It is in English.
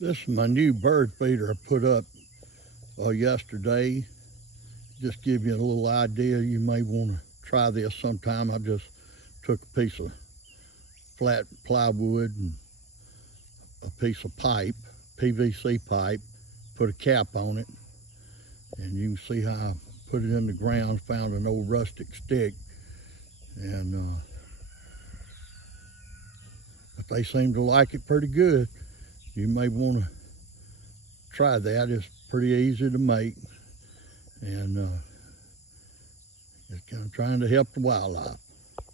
This is my new bird feeder I put up yesterday. Just give you a little idea. You may want to try this sometime. I just took a piece of flat plywood and a piece of pipe, PVC pipe, put a cap on it, and you can see how I put it in the ground, found an old rustic stick, and but they seem to like it pretty good. You may want to try that. It's pretty easy to make, and just kind of trying to help the wildlife.